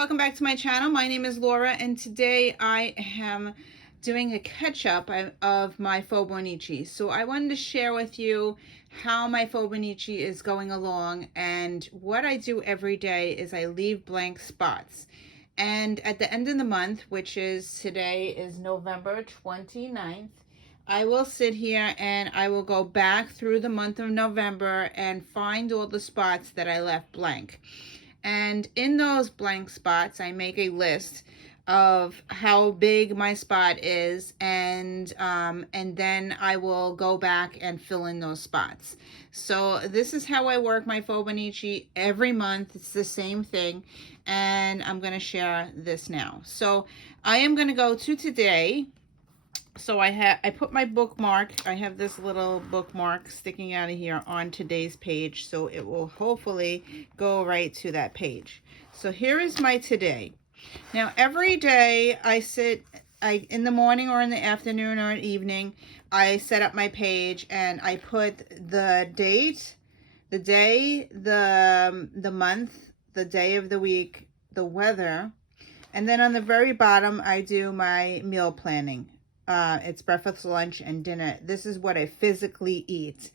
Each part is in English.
welcome back to my channel. My name is Laura, and today I am doing a catch-up of my Fauxbonichi. So I wanted to share with you how my Fauxbonichi is going along, and what I do every day is I leave blank spots. And at the end of the month, which is today is November 29th, I will sit here and I will go back through the month of November and find all the spots that I left blank. And in those blank spots, I make a list of how big my spot is, and then I will go back and fill in those spots. So this is how I work my Fauxbonichi every month. It's the same thing, and I'm going to share this now. So I am going to go to today. So I put my bookmark. I have this little bookmark sticking out of here on today's page, so it will hopefully go right to that page. So here is my today. Now every day in the morning or in the afternoon or evening, I set up my page and I put the date, the day, the month, the day of the week, the weather, and then on the very bottom I do my meal planning. It's breakfast, lunch, and dinner. This is what I physically eat.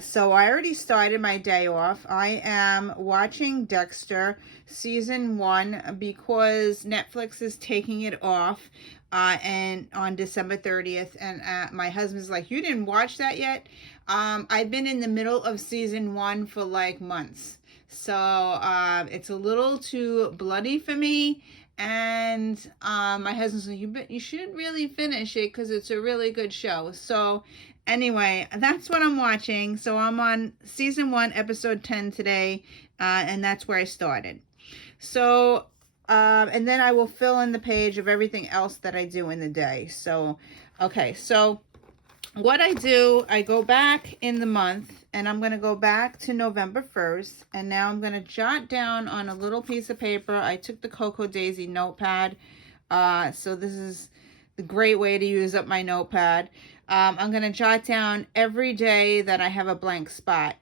So I already started my day off. I am watching Dexter season 1 because Netflix is taking it off and on December 30th. And my husband's like, "You didn't watch that yet?" I've been in the middle of season 1 for like months. So it's a little too bloody for me. And my husband's like, you should really finish it because it's a really good show. So anyway, that's what I'm watching. So I'm on season 1, episode 10 today, and that's where I started. So and then I will fill in the page of everything else that I do in the day. So okay, so what I do, I go back in the month, and I'm going to go back to November 1st, and now I'm going to jot down on a little piece of paper. I took the Cocoa Daisy notepad, so this is the great way to use up my notepad. I'm going to jot down every day that I have a blank spot.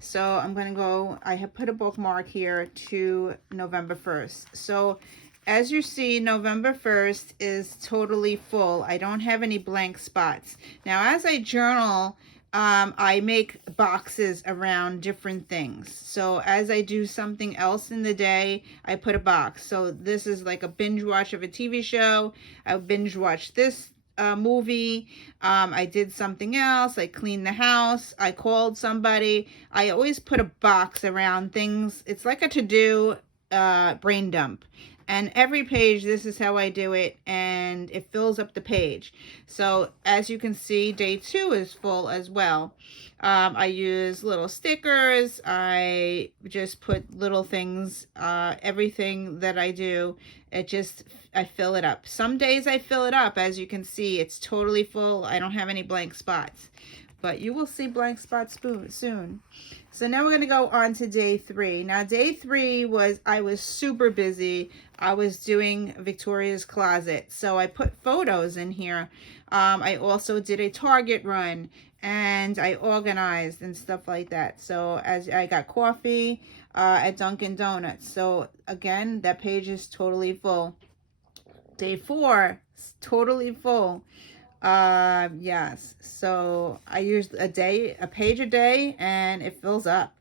So I'm going to go, I have put a bookmark here to November 1st. So as you see, November 1st is totally full. I don't have any blank spots. Now, as I journal, I make boxes around different things. So as I do something else in the day, I put a box. So this is like a binge watch of a TV show. I binge watch this movie. I did something else. I cleaned the house. I called somebody. I always put a box around things. It's like a to-do brain dump. And every page, this is how I do it, and it fills up the page. So as you can see, day 2 is full as well. I use little stickers. I just put little things, everything that I do, I fill it up. Some days I fill it up. As you can see, it's totally full. I don't have any blank spots, but you will see blank spots soon. So now we're going to go on to day 3. Now day 3 I was super busy. I was doing Victoria's Closet. So I put photos in here. I also did a Target run, and I organized and stuff like that. So as I got coffee at Dunkin' Donuts. So again, that page is totally full. Day 4 is totally full. Yes, so I use a page a day, and it fills up.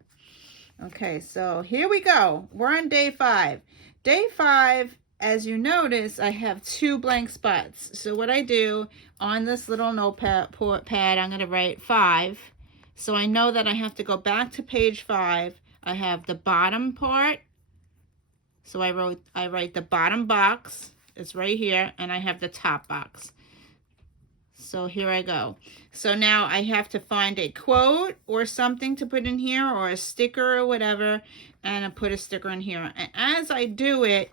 Okay, so here we go. We're on day 5. Day 5, as you notice, I have 2 blank spots. So what I do on this little notepad, I'm going to write 5. So I know that I have to go back to page 5. I have the bottom part. So I write the bottom box. It's right here, and I have the top box. So here I go. So now I have to find a quote or something to put in here, or a sticker or whatever, and I put a sticker in here. And as I do it,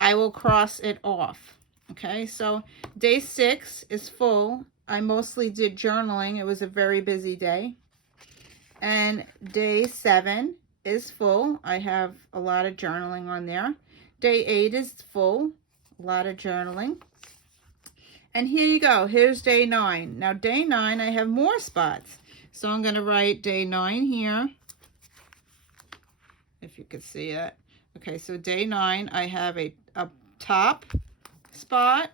I will cross it off. Okay, so day 6 is full. I mostly did journaling. It was a very busy day. And day 7 is full. I have a lot of journaling on there. Day 8 is full. A lot of journaling. And here you go. Here's day 9. Now, day 9, I have more spots. So I'm going to write day 9 here, if you could see it. Okay, so day 9, I have a top spot.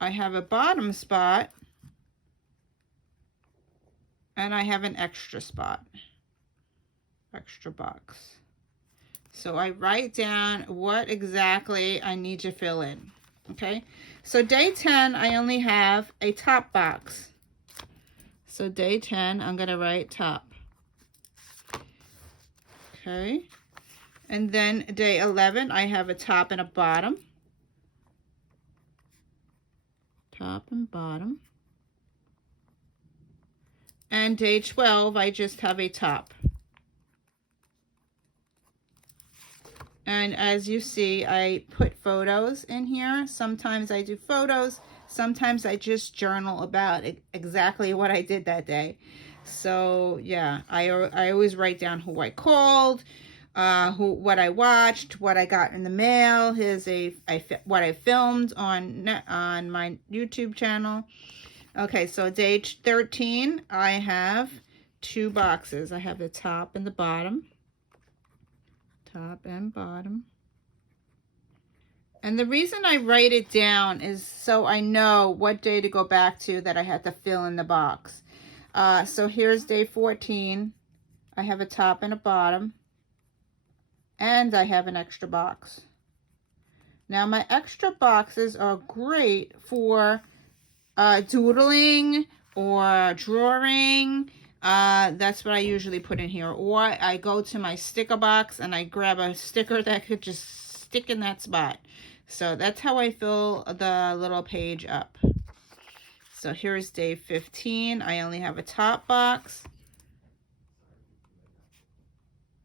I have a bottom spot. And I have an extra spot, extra box. So I write down what exactly I need to fill in. Okay, so day 10, I only have a top box. So day 10, I'm going to write top. Okay, and then day 11, I have a top and a bottom. Top and bottom. And day 12, I just have a top. And as you see, I put photos in here. Sometimes I do photos. Sometimes I just journal about exactly what I did that day. So yeah, I always write down who I called, what I watched, what I got in the mail. Here's what I filmed on my YouTube channel. Okay, so day 13, I have 2 boxes. I have the top and the bottom. Top and bottom. And the reason I write it down is so I know what day to go back to that I had to fill in the box. So here's day 14. I have a top and a bottom. And I have an extra box. Now my extra boxes are great for doodling or drawing. That's what I usually put in here. Or I go to my sticker box and I grab a sticker that could just stick in that spot. So that's how I fill the little page up. So here's day 15. I only have a top box.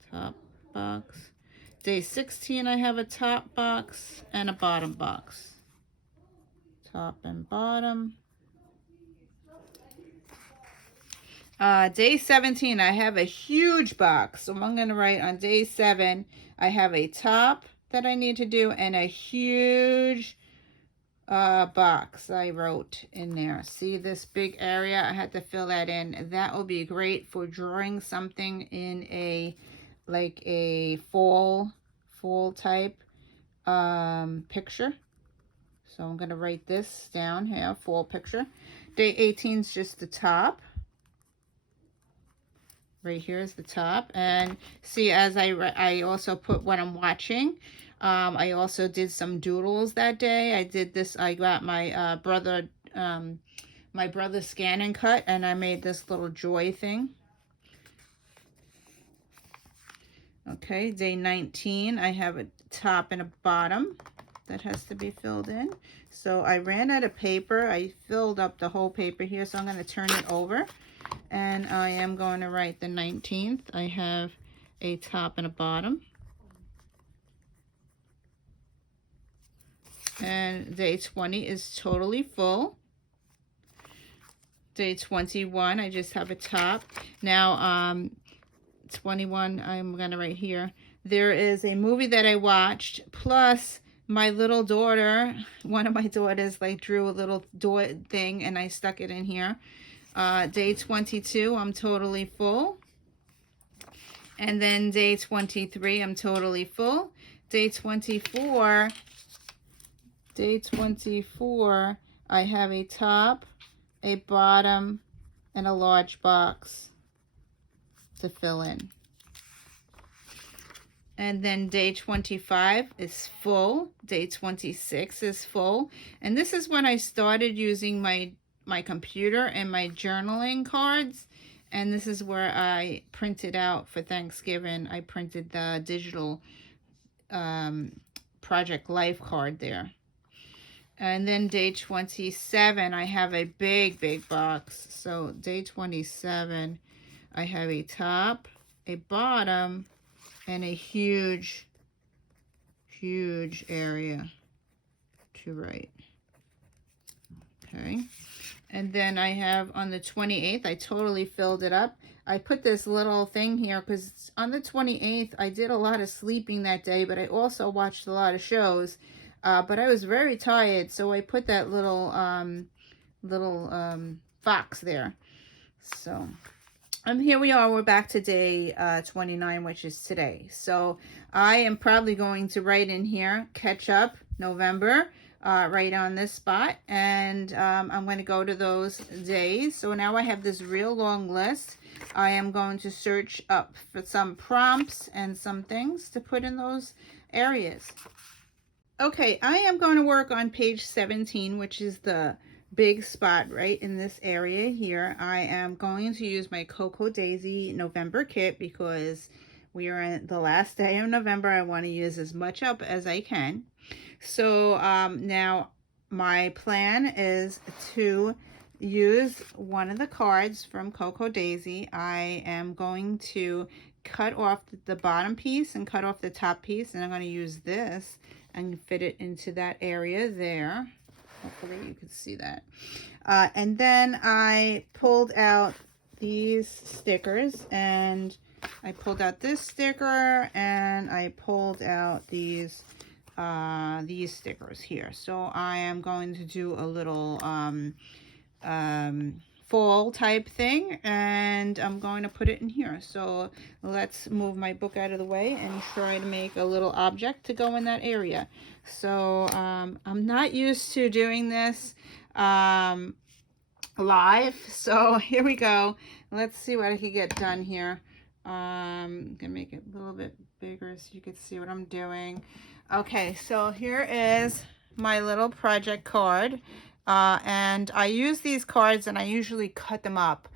Top box. Day 16, I have a top box and a bottom box. Top and bottom. Day 17, I have a huge box. So I'm going to write on day 7, I have a top that I need to do and a huge box I wrote in there. See this big area? I had to fill that in. That will be great for drawing something in a like a fall type picture. So I'm going to write this down here, fall picture. Day 18 is just the top. Right here is the top. And see, as I also put what I'm watching. I also did some doodles that day. I did this. I got my brother Scan and Cut, and I made this little joy thing. Okay, day 19, I have a top and a bottom that has to be filled in. So I ran out of paper. I filled up the whole paper here, so I'm going to turn it over. And I am going to write the 19th. I have a top and a bottom. And day 20 is totally full. Day 21, I just have a top. Now, 21, I'm going to write here. There is a movie that I watched, plus my little daughter, one of my daughters, like drew a little door thing, and I stuck it in here. Day 22, I'm totally full. And then day 23, I'm totally full. Day 24, I have a top, a bottom, and a large box to fill in. And then day 25 is full. Day 26 is full. And this is when I started using my computer and my journaling cards. And this is where I printed out for Thanksgiving. I printed the digital Project Life card there. And then day 27, I have a big box. So day 27, I have a top, a bottom, and a huge area to write. Okay. And then I have on the 28th, I totally filled it up. I put this little thing here because on the 28th, I did a lot of sleeping that day, but I also watched a lot of shows. But I was very tired, so I put that little fox there. So Here we are, we're back to day 29, which is today. So I am probably going to write in here, catch up November, right on this spot. And I'm going to go to those days. So now I have this real long list. I am going to search up for some prompts and some things to put in those areas. Okay, I am going to work on page 17, which is the big spot right in this area here. I am going to use my Cocoa Daisy November kit because we are in the last day of November. I want to use as much up as I can. So now my plan is to use one of the cards from Cocoa Daisy. I am going to cut off the bottom piece and cut off the top piece, and I'm going to use this and fit it into that area there. Hopefully you can see that. And then I pulled out these stickers, and I pulled out this sticker, and I pulled out these stickers here. So I am going to do a little fall type thing, and I'm going to put it in here. So let's move my book out of the way and try to make a little object to go in that area. So I'm not used to doing this live, so here we go. Let's see what I can get done here. I'm gonna make it a little bit bigger so you can see what I'm doing. Okay, so here is my little project card. And I use these cards and I usually cut them up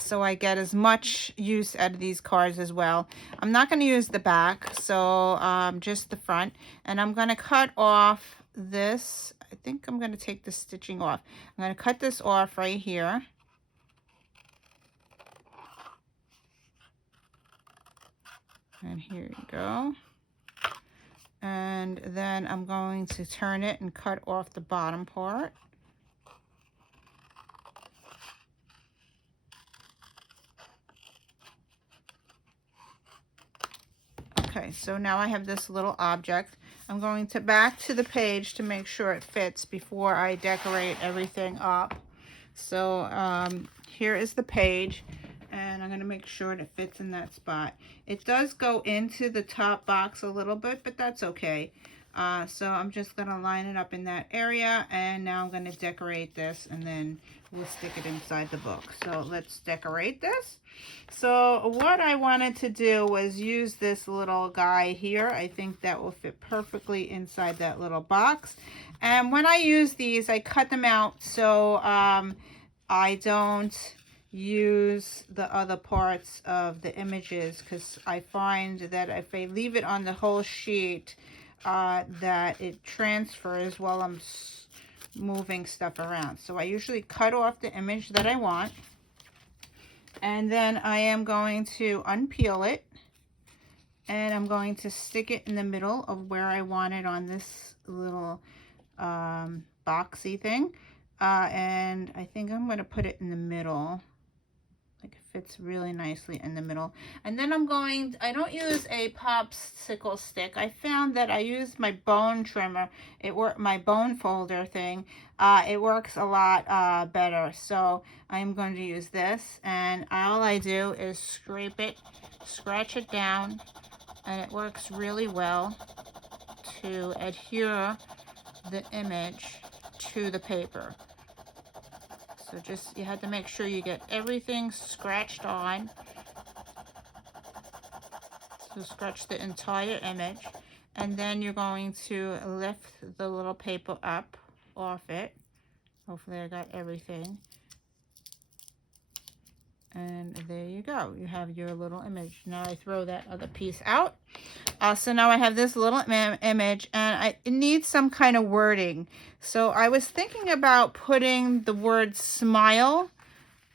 so I get as much use out of these cards as well. I'm not going to use the back, so just the front. And I'm going to cut off this. I think I'm going to take the stitching off. I'm going to cut this off right here. And here you go. And then I'm going to turn it and cut off the bottom part. Okay, so now I have this little object. I'm going to back to the page to make sure it fits before I decorate everything up. So here is the page, and I'm going to make sure it fits in that spot. It does go into the top box a little bit, but that's okay. So I'm just going to line it up in that area, and now I'm going to decorate this, and then we'll stick it inside the book. So let's decorate this. So what I wanted to do was use this little guy here. I think that will fit perfectly inside that little box. And when I use these, I cut them out so I don't use the other parts of the images, because I find that if I leave it on the whole sheet, that it transfers while I'm moving stuff around. So I usually cut off the image that I want, and then I am going to unpeel it, and I'm going to stick it in the middle of where I want it on this little boxy thing, and I think I'm going to put it in the middle. Like, it fits really nicely in the middle. And then I don't use a popsicle stick. I found that I use my bone trimmer. My bone folder thing. It works a lot better. So I'm going to use this. And all I do is scrape it, scratch it down. And it works really well to adhere the image to the paper. So just, you have to make sure you get everything scratched on. So scratch the entire image. And then you're going to lift the little paper up off it. Hopefully I got everything. And there you go. You have your little image. Now I throw that other piece out. So now I have this little image, and it needs some kind of wording. So I was thinking about putting the word smile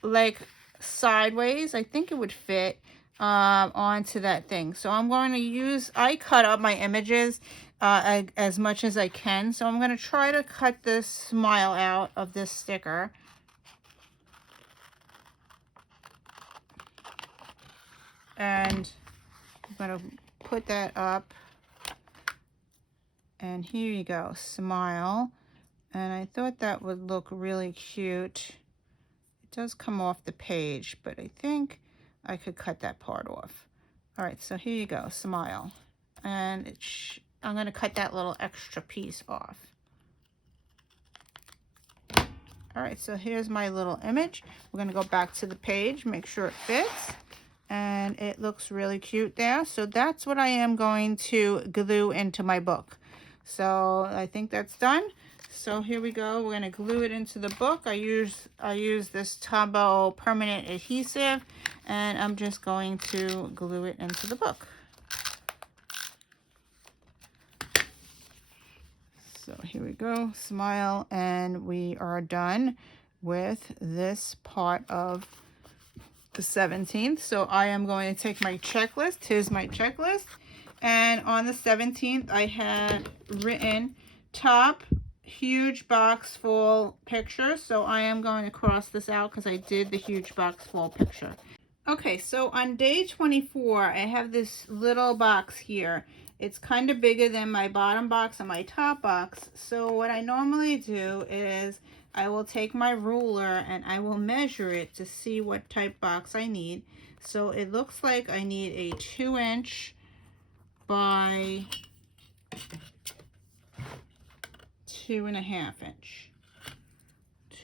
like sideways. I think it would fit onto that thing. So I'm going to I cut up my images as much as I can. So I'm going to try to cut this smile out of this sticker. And I'm going to put that up, and here you go, smile. And I thought that would look really cute. It does come off the page, but I think I could cut that part off. All right, so here you go, smile. And I'm gonna cut that little extra piece off. All right, so here's my little image. We're gonna go back to the page, make sure it fits. And it looks really cute there. So that's what I am going to glue into my book. So I think that's done. So here we go. We're gonna glue it into the book. I use this Tombow permanent adhesive, and I'm just going to glue it into the book. So here we go, smile, and we are done with this part of the 17th. So I am going to take my checklist. Here's my checklist. And on the 17th, I had written top huge box full picture. So I am going to cross this out because I did the huge box full picture. Okay, so on day 24, I have this little box here. It's kind of bigger than my bottom box and my top box. So what I normally do is I will take my ruler and I will measure it to see what type box I need. So it looks like I need a 2-inch by 2.5-inch.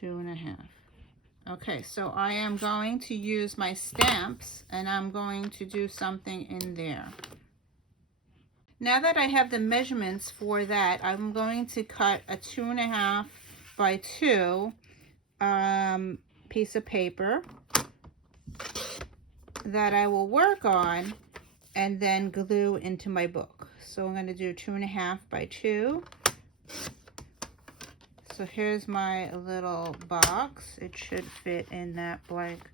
2.5. Okay, so I am going to use my stamps and I'm going to do something in there. Now that I have the measurements for that, I'm going to cut a 2.5 by 2 piece of paper that I will work on and then glue into my book. So I'm going to do 2.5 by 2. So here's my little box. It should fit in that blank.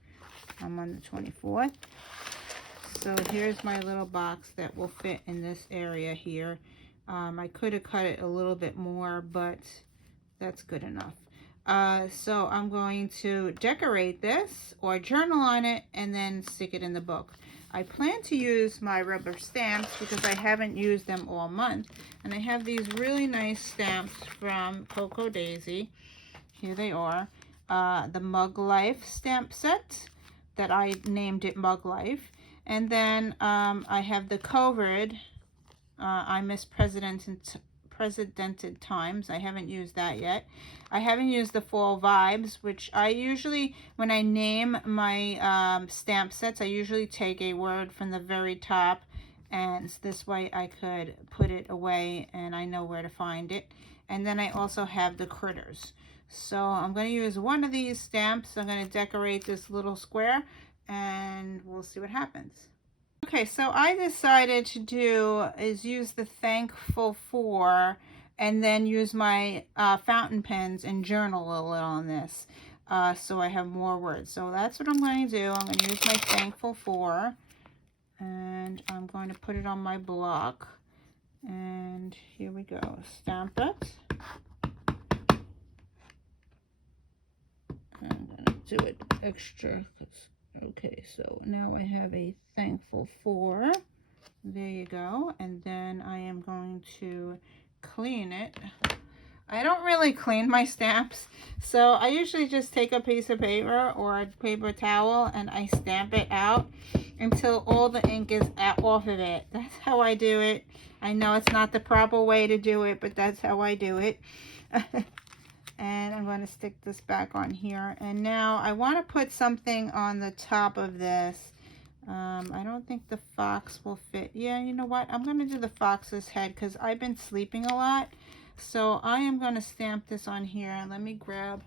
I'm on the 24th. So here's my little box that will fit in this area here. I could have cut it a little bit more, but that's good enough. So I'm going to decorate this or journal on it and then stick it in the book. I plan to use my rubber stamps because I haven't used them all month. And I have these really nice stamps from Cocoa Daisy. Here they are. The Mug Life stamp set that I named it Mug Life. And then I have the COVID, I Miss Presidented Times. I haven't used that yet. I haven't used the Fall Vibes, which I usually, when I name my stamp sets, I usually take a word from the very top. And this way I could put it away and I know where to find it. And then I also have the Critters. So I'm going to use one of these stamps. I'm going to decorate this little square and we'll see what happens. Okay, so I decided to use the Thankful For and then use my fountain pens and journal a little on this so I have more words. So that's what I'm going to do. I'm going to use my Thankful For and I'm going to put it on my block. And here we go. Stamp it. I'm going to do it extra. Okay, so now I have a Thankful For. There you go. And then I am going to clean it. I don't really clean my stamps, so I usually just take a piece of paper or a paper towel and I stamp it out until all the ink is off of it. That's how I do it. I know it's not the proper way to do it, but that's how I do it. And I'm going to stick this back on here. And now I want to put something on the top of this. I don't think the fox will fit. Yeah, you know what? I'm going to do the fox's head because I've been sleeping a lot. So I am going to stamp this on here. Let me grab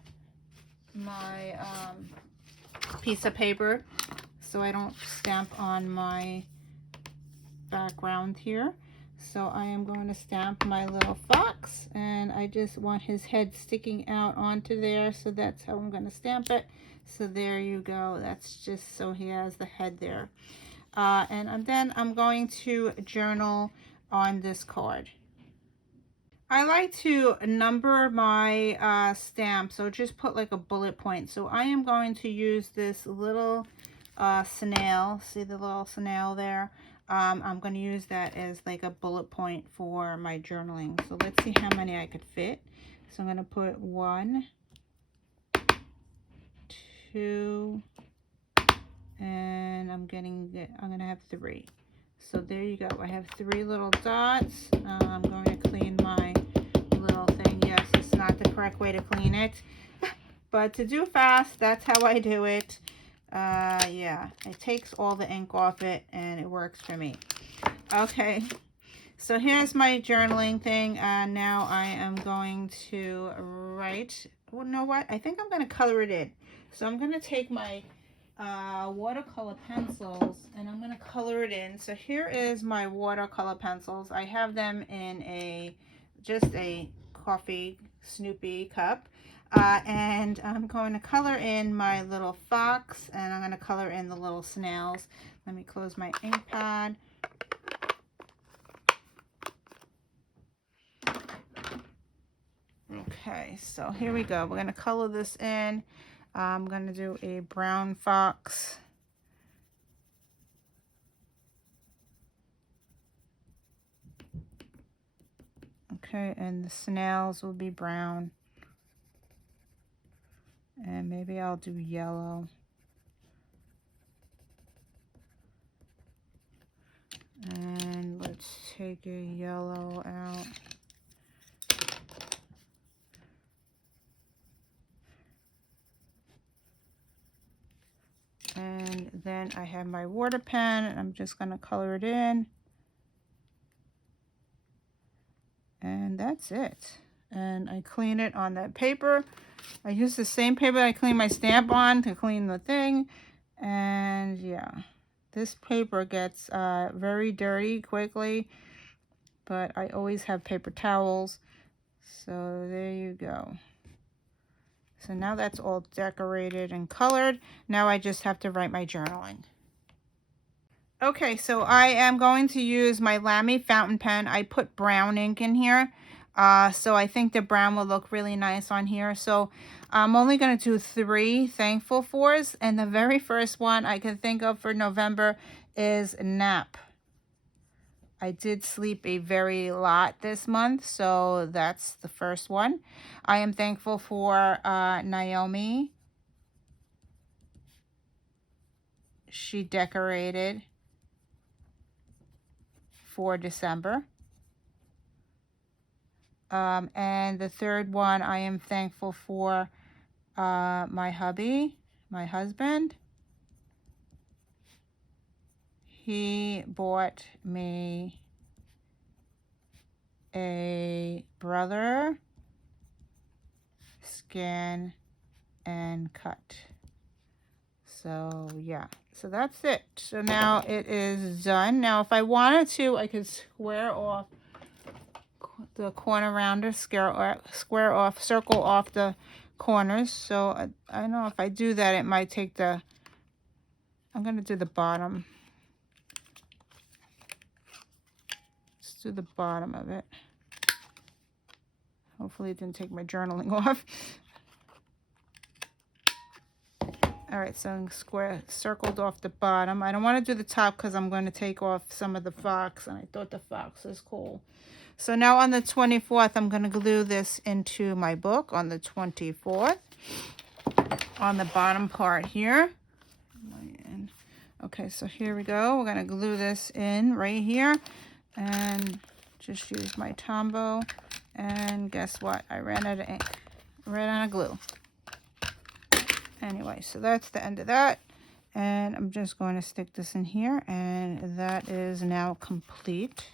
my piece of paper so I don't stamp on my background here. So I am going to stamp my little fox, and I just want his head sticking out onto there, so that's how I'm going to stamp it. So there you go. That's just so he has the head there. And then I'm going to journal on this card. I like to number my stamps, so just put like a bullet point. So I am going to use this little snail. See the little snail there? I'm going to use that as like a bullet point for my journaling. So let's see how many I could fit. So I'm going to put 1, 2, and I'm gonna have 3. So there you go. I have 3 little dots. I'm going to clean my little thing. Yes, it's not the correct way to clean it, but to do fast, that's how I do it. Yeah, it takes all the ink off it and it works for me. Okay, so here's my journaling thing. Now I am going to write. Well, you know what? I think I'm going to color it in. So I'm going to take my watercolor pencils and I'm going to color it in. So here is my watercolor pencils. I have them in just a coffee Snoopy cup. And I'm going to color in my little fox, and I'm going to color in the little snails. Let me close my ink pad. Okay, so here we go. We're going to color this in. I'm going to do a brown fox. Okay, and the snails will be brown. And maybe I'll do yellow. And let's take a yellow out. And then I have my water pen, and I'm just going to color it in. And that's it. And I clean it on that paper. I use the same paper I clean my stamp on to clean the thing. And yeah, this paper gets very dirty quickly, but I always have paper towels. So there you go. So now that's all decorated and colored. Now I just have to write my journaling. Okay, so I am going to use my Lamy fountain pen. I put brown ink in here. So I think the brown will look really nice on here. So I'm only going to do 3 thankful fors. And the very first one I can think of for November is nap. I did sleep a very lot this month, so that's the first one. I am thankful for Naomi. She decorated for December. And the third one, I am thankful for my hubby, my husband. He bought me a brother scan and cut. So yeah, so that's it. So now it is done. Now if I wanted to, I could square off the corner rounder, square off, circle off the corners. So I know if I do that, it might take I'm going to do the bottom. Let's do the bottom of it. Hopefully it didn't take my journaling off. All right, so I'm circled off the bottom. I don't want to do the top because I'm going to take off some of the fox, and I thought the fox is cool. So now on the 24th, I'm going to glue this into my book on the 24th. On the bottom part here. Okay, so here we go. We're going to glue this in right here. And just use my Tombow. And guess what? I ran out of ink. Ran out of glue. Anyway, so that's the end of that. And I'm just going to stick this in here. And that is now complete.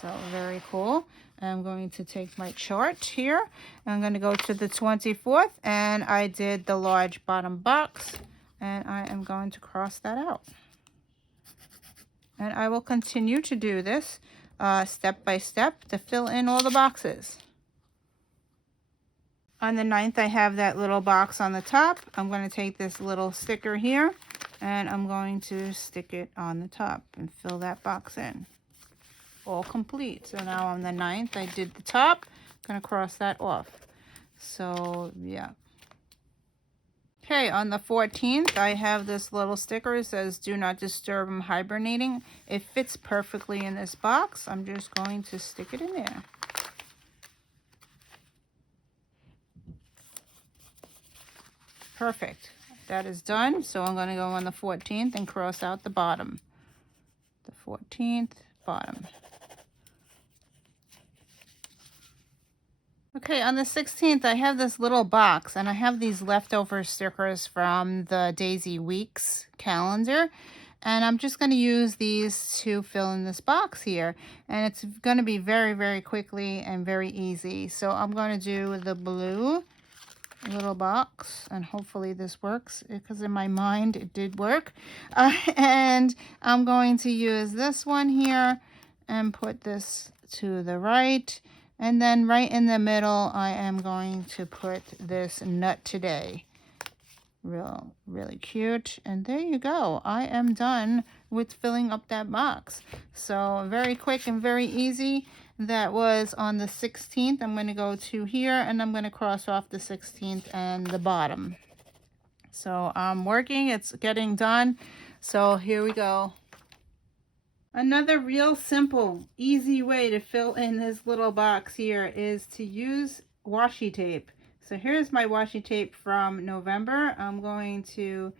So very cool. I'm going to take my chart here. I'm going to go to the 24th. And I did the large bottom box. And I am going to cross that out. And I will continue to do this step by step to fill in all the boxes. On the 9th, I have that little box on the top. I'm going to take this little sticker here, and I'm going to stick it on the top and fill that box in. All complete. So now on the 9th, I did the top. I'm going to cross that off. So, yeah. Okay, on the 14th, I have this little sticker. It says, do not disturb, I'm hibernating. It fits perfectly in this box. I'm just going to stick it in there. Perfect. that is done. So I'm going to go on the 14th and cross out the bottom. The 14th bottom. Okay, on the 16th, I have this little box, and I have these leftover stickers from the Daisy Weeks calendar. And I'm just going to use these to fill in this box here. And it's going to be very, very quickly and very easy. So I'm going to do the blue little box, and hopefully this works, because in my mind it did work. And I'm going to use this one here and put this to the right. And then right in the middle, I am going to put this Nut Today. Really cute. And there you go. I am done with filling up that box. So very quick and very easy. That was on the 16th. I'm going to go to here, and I'm going to cross off the 16th and the bottom. So I'm working. It's getting done. So here we go. Another real simple, easy way to fill in this little box here is to use washi tape. So here's my washi tape from November. I'm going to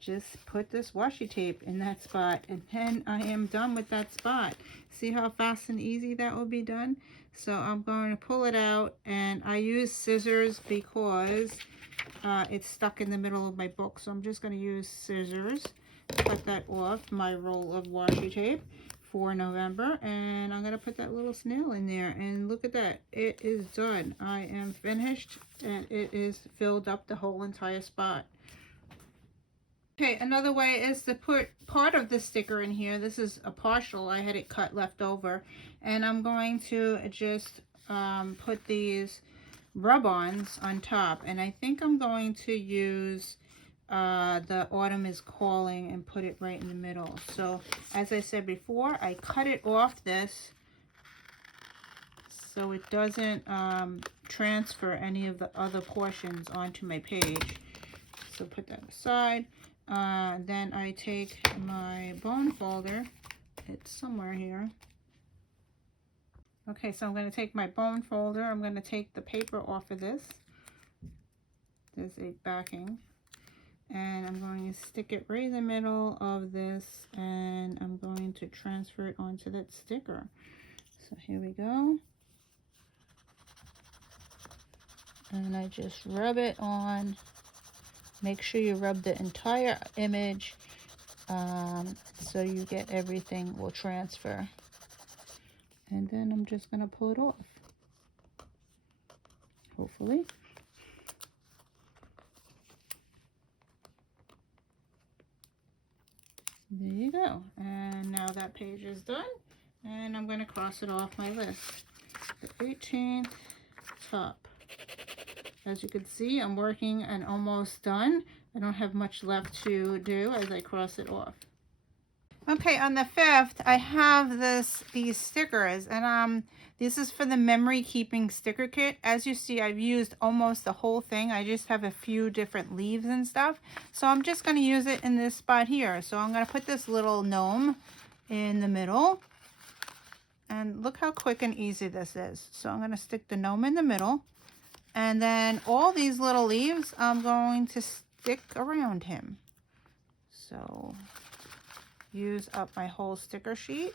just put this washi tape in that spot, and then I am done with that spot. See how fast and easy that will be done? So I'm going to pull it out, and I use scissors because it's stuck in the middle of my book. So I'm just going to use scissors. Cut that off my roll of washi tape for November, and I'm going to put that little snail in there, and look at that, it is done. I am finished, and it is filled up the whole entire spot. Okay, another way is to put part of the sticker in here. This is a partial, I had it cut left over, and I'm going to just put these rub-ons on top, and I think I'm going to use the Autumn is Calling and put it right in the middle. So as I said before, I cut it off this so it doesn't transfer any of the other portions onto my page. So put that aside. Then I take my bone folder. It's somewhere here. Okay, so I'm going to take my bone folder. I'm going to take the paper off of this. There's a backing. And I'm going to stick it right in the middle of this, and I'm going to transfer it onto that sticker. So here we go. And I just rub it on. Make sure you rub the entire image so you get everything will transfer. And then I'm just going to pull it off. Hopefully. There you go. And now that page is done. And I'm going to cross it off my list. The 18th top. As you can see, I'm working and almost done. I don't have much left to do as I cross it off. Okay, on the 5th, I have these stickers, and this is for the memory keeping sticker kit. As you see, I've used almost the whole thing. I just have a few different leaves and stuff. So I'm just going to use it in this spot here. So I'm going to put this little gnome in the middle. And look how quick and easy this is. So I'm going to stick the gnome in the middle. And then all these little leaves, I'm going to stick around him. So use up my whole sticker sheet,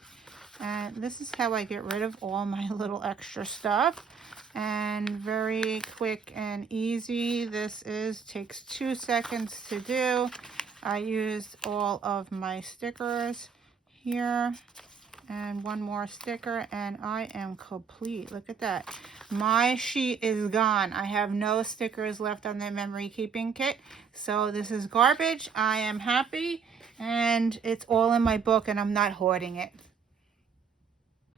and this is how I get rid of all my little extra stuff. And very quick and easy this is. Takes 2 seconds to do. I used all of my stickers here, and one more sticker, and I am complete. Look at that. My sheet is gone. I have no stickers left on the memory keeping kit, so this is garbage. I am happy, and it's all in my book, and I'm not hoarding it.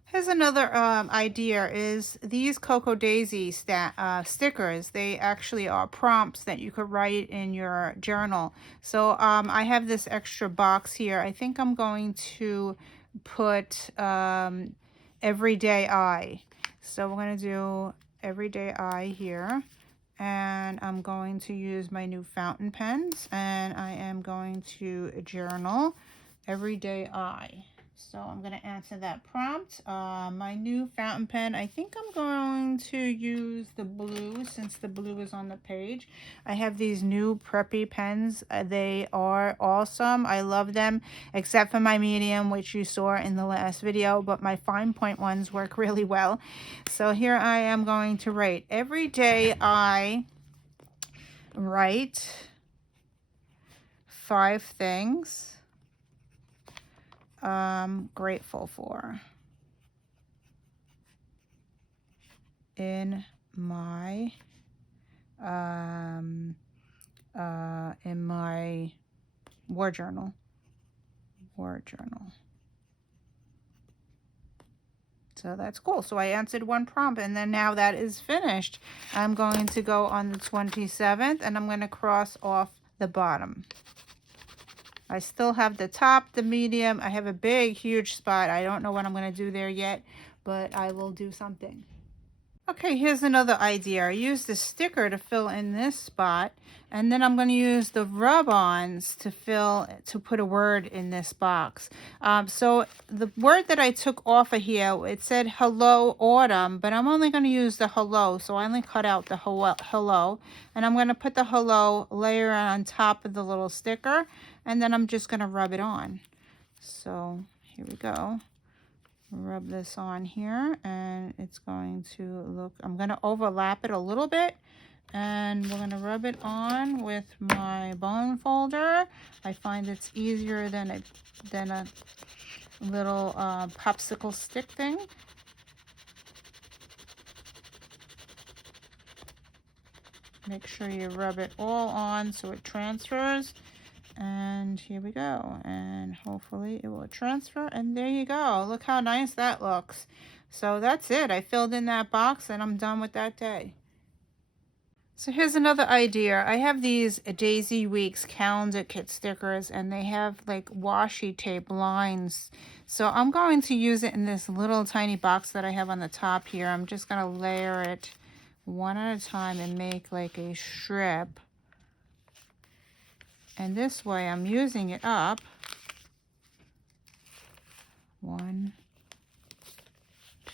Here's another idea is these Cocoa Daisy stickers. They actually are prompts that you could write in your journal. So I have this extra box here. I think I'm going to put Everyday I. So we're going to do Everyday I here. And I'm going to use my new fountain pens, and I am going to journal Everyday I. So I'm going to answer that prompt. My new fountain pen, I think I'm going to use the blue since the blue is on the page. I have these new preppy pens. They are awesome. I love them, except for my medium, which you saw in the last video, but my fine point ones work really well. So here I am going to write. Every day I write 5 things I'm grateful for in my word journal. So that's cool. So I answered one prompt, and then now that is finished. I'm going to go on the 27th, and I'm going to cross off the bottom. I still have the top, the medium. I have a big, huge spot. I don't know what I'm going to do there yet, but I will do something. Okay, here's another idea. I use the sticker to fill in this spot, and then I'm going to use the rub-ons to put a word in this box. So the word that I took off of here, it said hello autumn, but I'm only going to use the hello, so I only cut out the hello, and I'm going to put the hello layer on top of the little sticker, and then I'm just going to rub it on. So here we go. Rub this on here, and it's going to look, I'm going to overlap it a little bit, and we're going to rub it on with my bone folder. I find it's easier than a little popsicle stick thing. Make sure you rub it all on so it transfers. And here we go, and hopefully it will transfer, and there you go. Look how nice that looks. So that's it. I filled in that box, and I'm done with that day. So here's another idea. I have these Daisy Weeks calendar kit stickers, and they have like washi tape lines. So I'm going to use it in this little tiny box that I have on the top here. I'm just going to layer it one at a time and make like a strip. And this way I'm using it up. 1,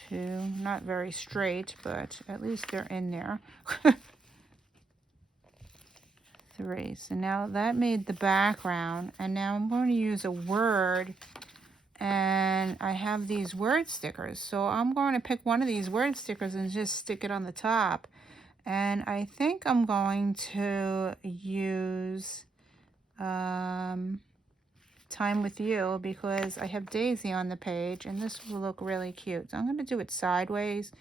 2, not very straight, but at least they're in there. 3. So now that made the background, and now I'm going to use a word, and I have these word stickers. So I'm going to pick one of these word stickers and just stick it on the top. And I think I'm going to use time with you, because I have Daisy on the page, and this will look really cute. So I'm going to do it sideways,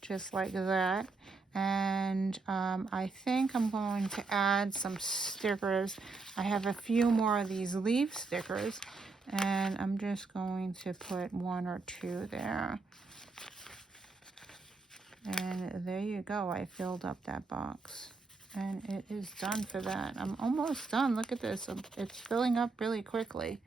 just like that. And I think I'm going to add some stickers. I have a few more of these leaf stickers, and I'm just going to put 1 or 2 there. And there you go. I filled up that box. And it is done for that. I'm almost done. Look at this. It's filling up really quickly.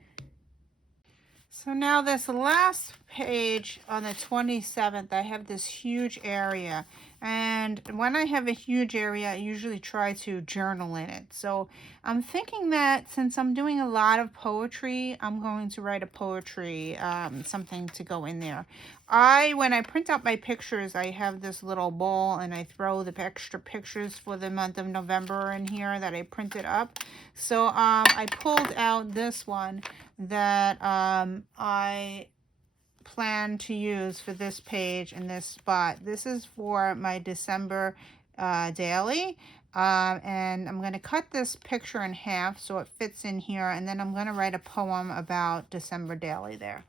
So now this last page on the 27th, I have this huge area. And when I have a huge area, I usually try to journal in it. So I'm thinking that since I'm doing a lot of poetry, I'm going to write a poetry, something to go in there. When I print out my pictures, I have this little bowl, and I throw the extra pictures for the month of November in here that I printed up. So I pulled out this one that I plan to use for this page and this spot. This is for my December daily, and I'm going to cut this picture in half so it fits in here, and then I'm going to write a poem about December daily there.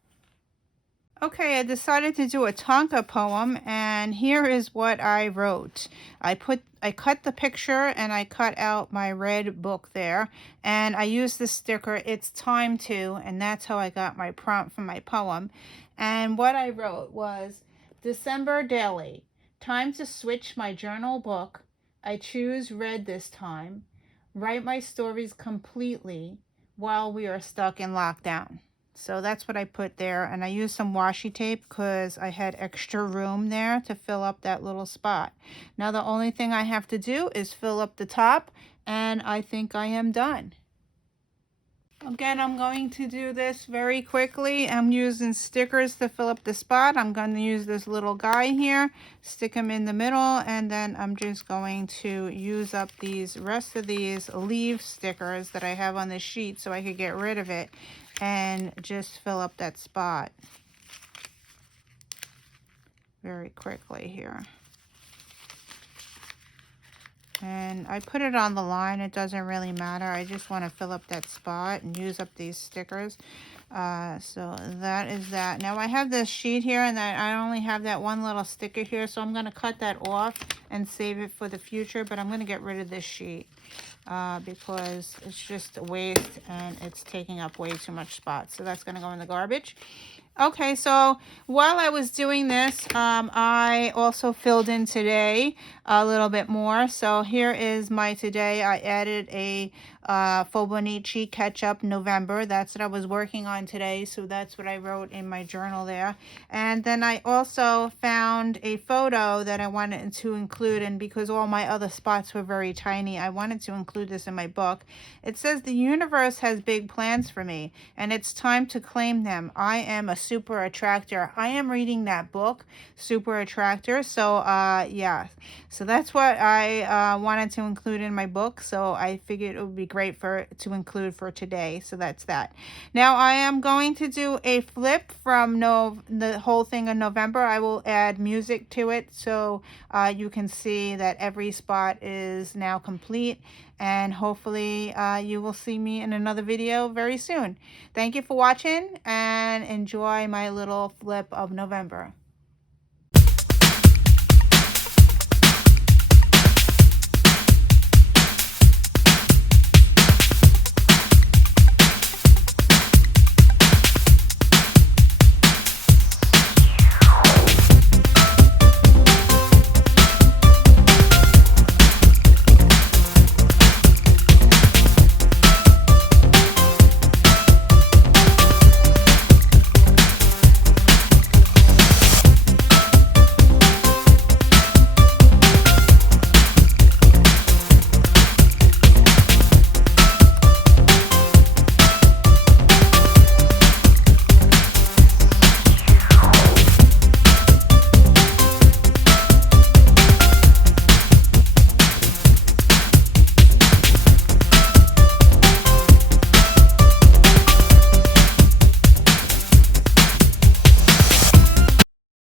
Okay, I decided to do a Tonka poem, and here is what I wrote. I cut the picture, and I cut out my red book there, and I used the sticker, "It's time to," and that's how I got my prompt for my poem. And what I wrote was, December daily, time to switch my journal book. I choose red this time. Write my stories completely while we are stuck in lockdown. So that's what I put there, and I used some washi tape because I had extra room there to fill up that little spot. Now the only thing I have to do is fill up the top, and I think I am done. Again, I'm going to do this very quickly. I'm using stickers to fill up the spot. I'm going to use this little guy here, stick him in the middle, and then I'm just going to use up these rest of these leaf stickers that I have on the sheet so I could get rid of it and just fill up that spot very quickly here. And I put it on the line. It doesn't really matter. I just want to fill up that spot and use up these stickers. So that is that. Now I have this sheet here, and I only have that one little sticker here, so I'm going to cut that off and save it for the future. But I'm going to get rid of this sheet because it's just a waste and it's taking up way too much spot. So that's going to go in the garbage. Okay, so while I was doing this, I also filled in today a little bit more. So here is my today. I added a Fauxbonichi Ketchup November. That's what I was working on today. So that's what I wrote in my journal there. And then I also found a photo that I wanted to include. And because all my other spots were very tiny, I wanted to include this in my book. It says, "The universe has big plans for me, and it's time to claim them. I am a super attractor." I am reading that book, Super Attractor. So yeah, so that's what I wanted to include in my book. So I figured it would be great to include for today. So that's that. Now I am going to do a flip from the whole thing in November. I will add music to it so you can see that every spot is now complete. And hopefully you will see me in another video very soon. Thank you for watching and enjoy my little flip of November.